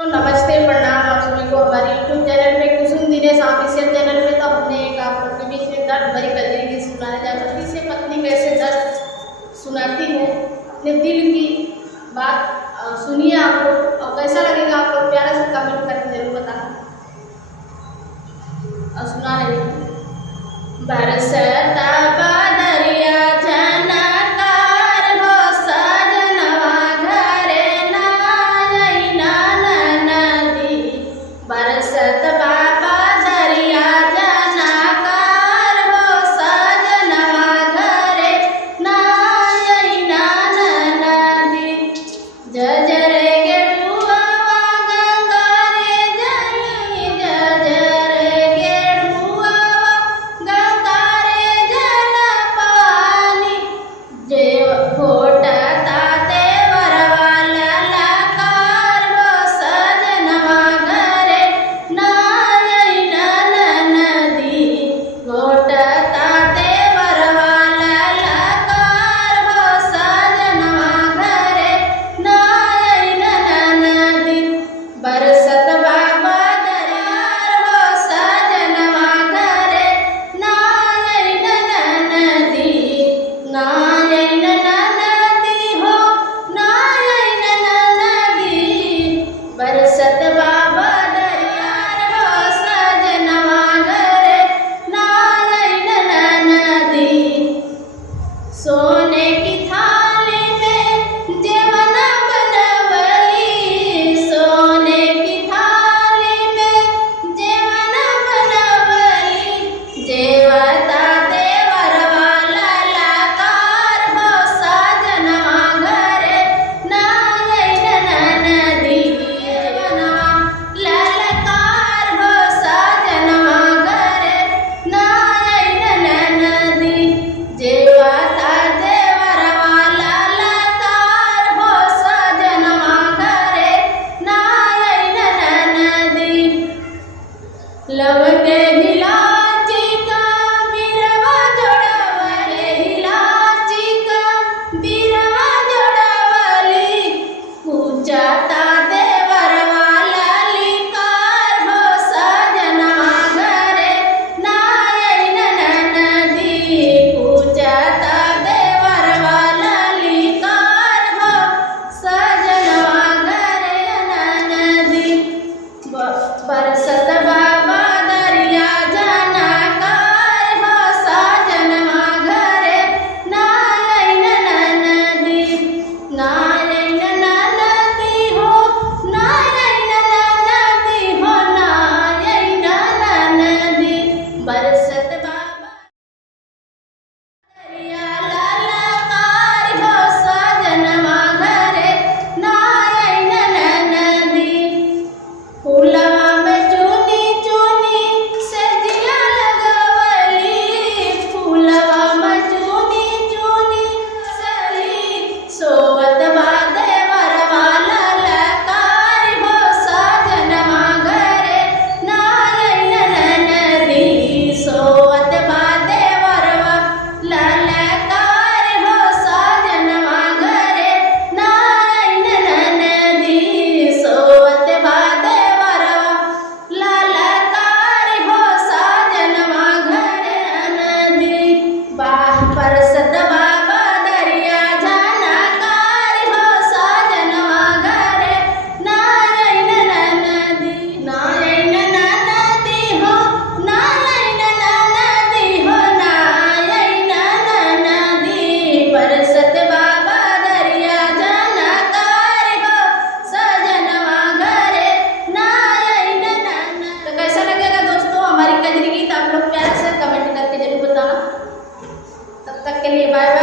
तो नमस्ते, प्रणाम आप सभी को हमारे यूट्यूब चैनल में कुसुम दिनेश ऑफिशियल चैनल में। तो हमने एक आप लोग के बीच में दर्द भरी कजरी सुनाने जा पति से पत्नी कैसे दर्द सुनाती है, अपने दिल की बात सुनिए आप लोग, और कैसा लगेगा आप लोग प्यारा से कमेंट करके जरूर बताना। और सुना रही बरसता बादरिया के लिए बाय बाय।